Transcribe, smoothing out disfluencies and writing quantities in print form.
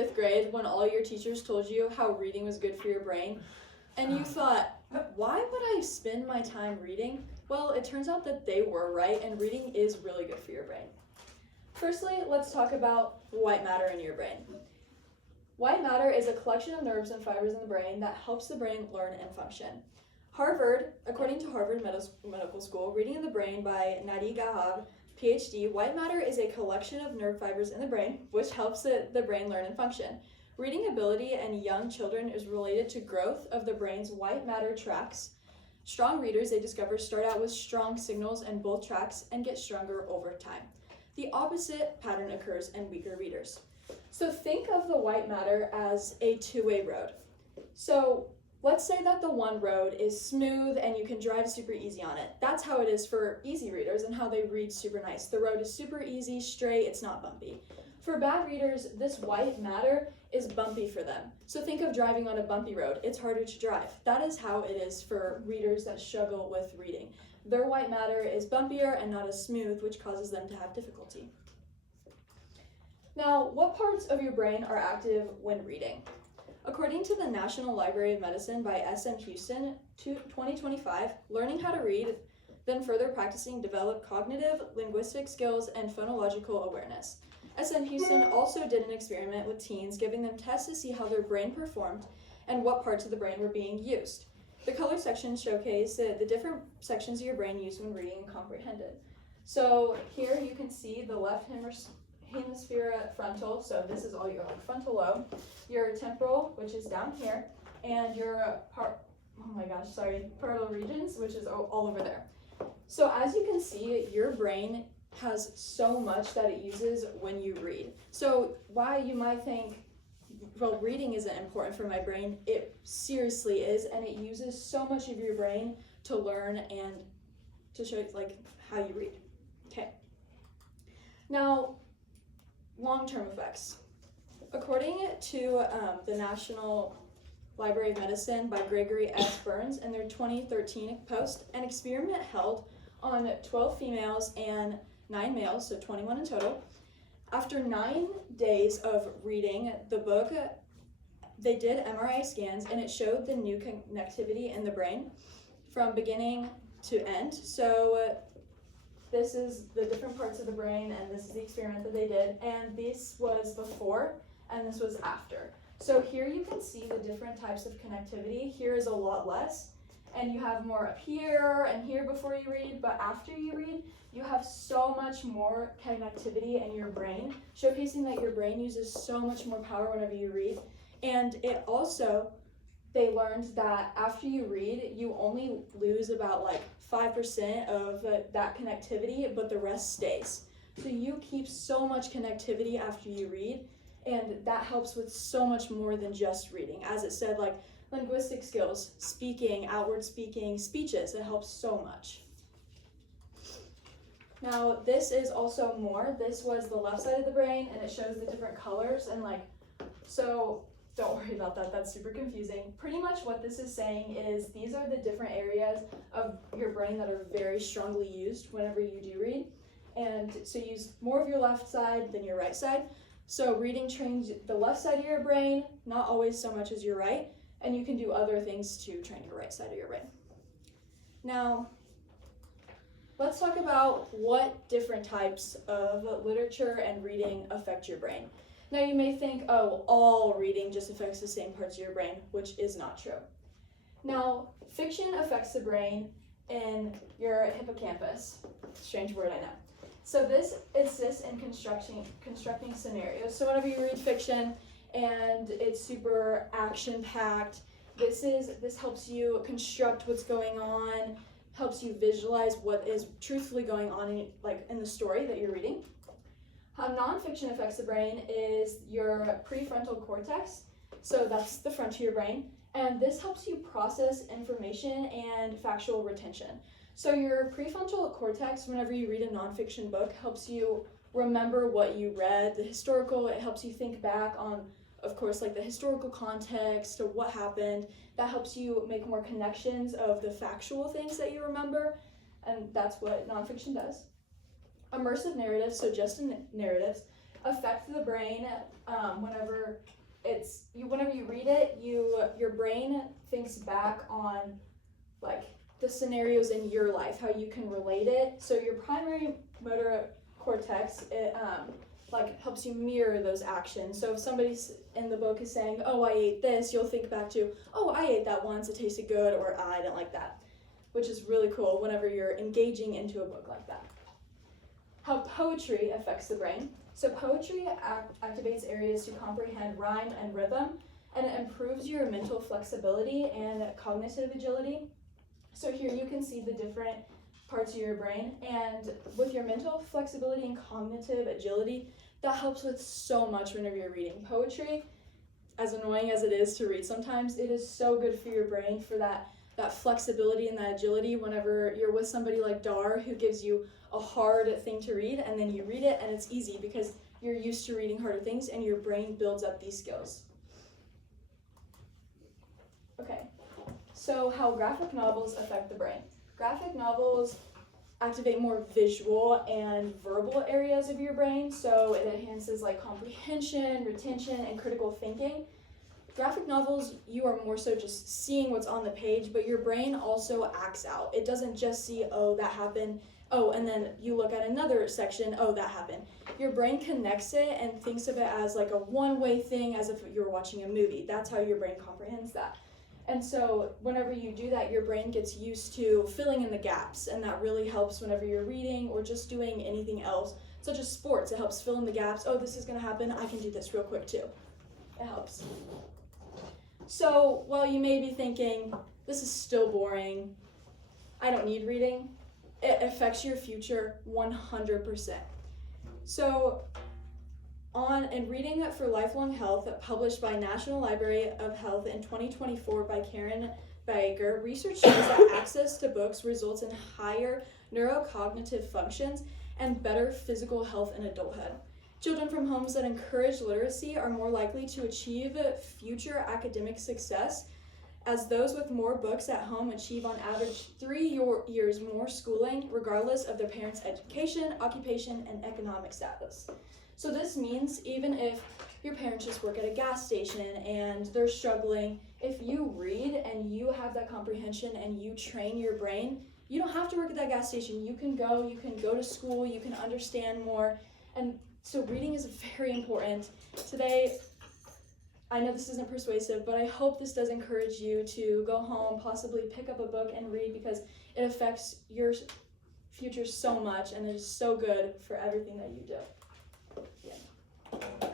5th grade when all your teachers told you how reading was good for your brain, and you thought, why would I spend my time reading? Well, it turns out that they were right, and reading is really good for your brain. Firstly, let's talk about white matter in your brain. White matter is a collection of nerves and fibers in the brain that helps the brain learn and function. According to Harvard Medical School, Reading in the Brain by Maddie, PhD, white matter is a collection of nerve fibers in the brain, which helps the brain learn and function. Reading ability in young children is related to growth of the brain's white matter tracts. Strong readers, they discover, start out with strong signals in both tracts and get stronger over time. The opposite pattern occurs in weaker readers. So think of the white matter as a two-way road. So let's say that the one road is smooth and you can drive super easy on it. That's how it is for easy readers and how they read super nice. The road is super easy, straight, it's not bumpy. For bad readers, this white matter is bumpy for them. So think of driving on a bumpy road. It's harder to drive. That is how it is for readers that struggle with reading. Their white matter is bumpier and not as smooth, which causes them to have difficulty. Now, what parts of your brain are active when reading? According to the National Library of Medicine by S.M. Houston, 2025, learning how to read, then further practicing develop cognitive, linguistic skills, and phonological awareness. S.M. Houston also did an experiment with teens, giving them tests to see how their brain performed and what parts of the brain were being used. The color sections showcase the different sections of your brain used when reading and comprehended. So here you can see the left hemisphere frontal, so this is all your frontal lobe, your temporal, which is down here, and your parietal regions, which is all over there. So as you can see, your brain has so much that it uses when you read. So why you might think, well, reading isn't important for my brain, it seriously is, and it uses so much of your brain to learn and to show how you read. Okay. Now, long-term effects. According to the National Library of Medicine by Gregory S. Burns in their 2013 post, an experiment held on 12 females and 9 males, so 21 in total. After 9 days of reading the book, they did MRI scans and it showed the new connectivity in the brain from beginning to end. So this is the different parts of the brain, and this is the experiment that they did, and this was before and this was after. So here you can see the different types of connectivity. Here is a lot less, and you have more up here and here before you read, but after you read, you have so much more connectivity in your brain, showcasing that your brain uses so much more power whenever you read. And it also, they learned that after you read, you only lose about 5% of that connectivity, but the rest stays. So you keep so much connectivity after you read, and that helps with so much more than just reading. As it said, linguistic skills, speaking, outward speaking, speeches, it helps so much. Now, this is also more. This was the left side of the brain, and it shows the different colors, and so don't worry about that, that's super confusing. Pretty much what this is saying is these are the different areas of your brain that are very strongly used whenever you do read. And so use more of your left side than your right side. So reading trains the left side of your brain, not always so much as your right, and you can do other things to train your right side of your brain. Now, let's talk about what different types of literature and reading affect your brain. Now you may think, oh, all reading just affects the same parts of your brain, which is not true. Now, fiction affects the brain in your hippocampus. Strange word, I know. So this assists in constructing scenarios. So whenever you read fiction and it's super action-packed, this helps you construct what's going on, helps you visualize what is truthfully going on in the story that you're reading. How nonfiction affects the brain is your prefrontal cortex, so that's the front of your brain, and this helps you process information and factual retention. So your prefrontal cortex, whenever you read a nonfiction book, helps you remember what you read, it helps you think back on, of course, the historical context of what happened. That helps you make more connections of the factual things that you remember, and that's what nonfiction does. Immersive narratives, so just narratives, affect the brain whenever you read it, your brain thinks back on like the scenarios in your life, how you can relate it. So your primary motor cortex, it helps you mirror those actions. So if somebody in the book is saying, oh, I ate this, you'll think back to, oh, I ate that once, it tasted good, or I didn't like that, which is really cool whenever you're engaging into a book like that. How poetry affects the brain. So poetry activates areas to comprehend rhyme and rhythm, and it improves your mental flexibility and cognitive agility. So here you can see the different parts of your brain, and with your mental flexibility and cognitive agility, that helps with so much whenever you're reading poetry. As annoying as it is to read sometimes, it is so good for your brain for that flexibility and that agility whenever you're with somebody like Dar who gives you a hard thing to read, and then you read it and it's easy because you're used to reading harder things and your brain builds up these skills. Okay, so how graphic novels affect the brain. Graphic novels activate more visual and verbal areas of your brain, so it enhances like comprehension, retention, and critical thinking. Graphic novels, you are more so just seeing what's on the page, but your brain also acts out. It doesn't just see, oh, that happened, oh, and then you look at another section, oh, that happened. Your brain connects it and thinks of it as like a one-way thing, as if you were watching a movie. That's how your brain comprehends that. And so whenever you do that, your brain gets used to filling in the gaps, and that really helps whenever you're reading or just doing anything else, such as sports. It helps fill in the gaps. Oh, this is gonna happen, I can do this real quick too. It helps. So while you may be thinking, this is still boring, I don't need reading, it affects your future 100%. So in Reading for Lifelong Health, published by National Library of Health in 2024 by Karen Baker, research shows that access to books results in higher neurocognitive functions and better physical health in adulthood. Children from homes that encourage literacy are more likely to achieve future academic success, as those with more books at home achieve on average 3 years more schooling, regardless of their parents' education, occupation, and economic status. So this means even if your parents just work at a gas station and they're struggling, if you read and you have that comprehension and you train your brain, you don't have to work at that gas station. You can go to school, you can understand more. And so reading is very important. Today, I know this isn't persuasive, but I hope this does encourage you to go home, possibly pick up a book and read, because it affects your future so much and it is so good for everything that you do. Yeah.